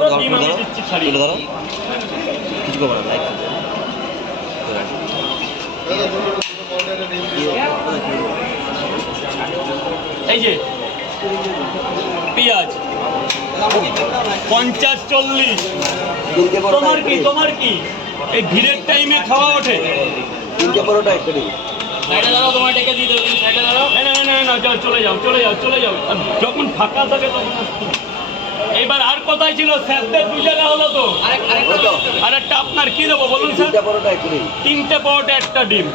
তুলে ধরো কিছু করব না লাইক এই যে পেঁয়াজ। পঞ্চাশ চল্লিশ। তোমার কি তোমার কি? এই ভিড়ের টাইমে খাওয়া ওঠে। তিনটে পরোটা একটা দিন সাইডে দাঁড়াও তোমার ডেকে দিয়ে দেবো সাইডে দাঁড়াও। না না না না চলে যাও চলে যাও চলে যাও। যখন ফাঁকা থাকে তখন। এইবার আর কোথায় ছিল স্যারদের দু জায়গা হলো তো। আর একটা আপনার কি দেবো বলুন স্যার? তিনটে পরোটা একটা ডিম।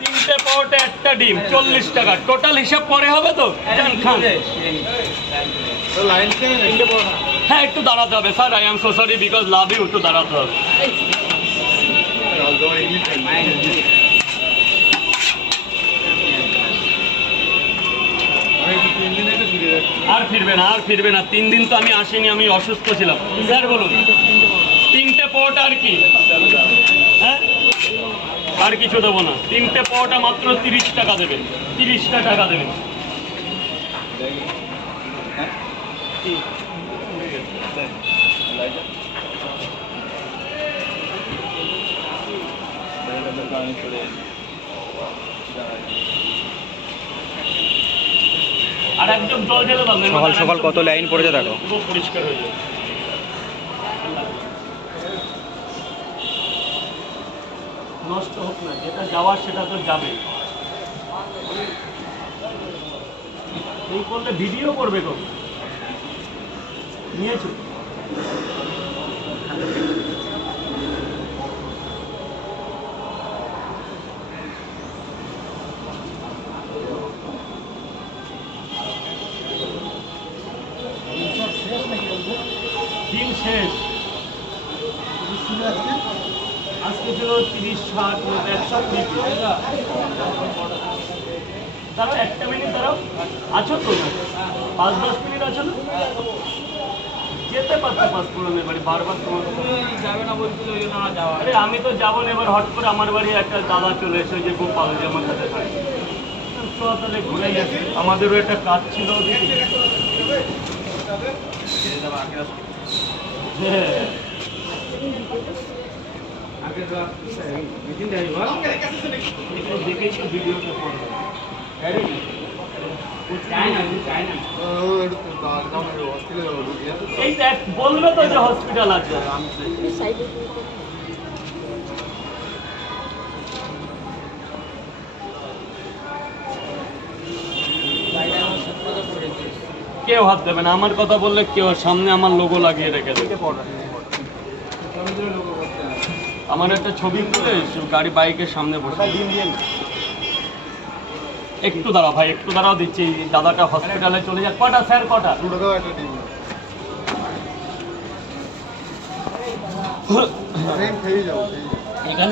তিনটে পরোটা একটা ডিম চল্লিশ টাকা। টোটাল হিসাব পরে হবে তো? খান। হ্যাঁ একটু দাঁড়াতে হবে sir. I am so sorry because love you একটু দাঁড়াতে হবে। আর ফিরবে না, আর ফিরবে না। তিন দিন তো আমি আসিনি, আমি অসুস্থ ছিলাম। স্যার, বলুন। তিনটে পরোটা আর কি? হ্যাঁ? আর কিছু দেবো না। তিনটে পরোটা মাত্র তিরিশ টাকা দেবেন তিরিশটা টাকা দেবেন আর সকাল সকাল কত লাইন পড়ে পড়েছে দেখো। পুরো পরিষ্কার হয়ে যাবে। নষ্ট হোক না যেটা যাওয়ার সেটা তো যাবে। এই করলে ভিডিও করবে তো নিয়েছো? ডিম শেষ। আজকে? ছিল তিরিশ ষাট একশো দাঁড়াও, একটা মিনিট দাঁড়াও। আছো তো? পাঁচ দশ মিনিট আছো না? যেতে পারতে পাঁচ পুরনের বাড়ি, বারবার তোমার যাবে না বলছিল আমার যাওয়া আরে, আমি তো যাব না, এবার হট করে আমার বাড়ি একটা দাদা চলে এসে যে গোপাল যে আমার সাথে থাকে। তাহলে ঘুরে গেছে আমাদেরও একটা কাজ ছিল ওদিকে। হ্যাঁ এখানে দেখেছি ভিডিওতে পড়ল চাই না আমি চাই না এই দেখ বলবে তো যে হসপিটাল আছে। কেউ হাত দেবে না আমার কথা বললে কেউ সামনে আমার লোগো লাগিয়ে রেখে দেবে। আমার একটা ছবি তুলে গাড়ি বাইকের সামনে বসে। একটু দাঁড়াও ভাই একটু দাঁড়াও দিচ্ছি। দাদাটা হসপিটালে চলে যাক। কটা স্যার কটা? এখানে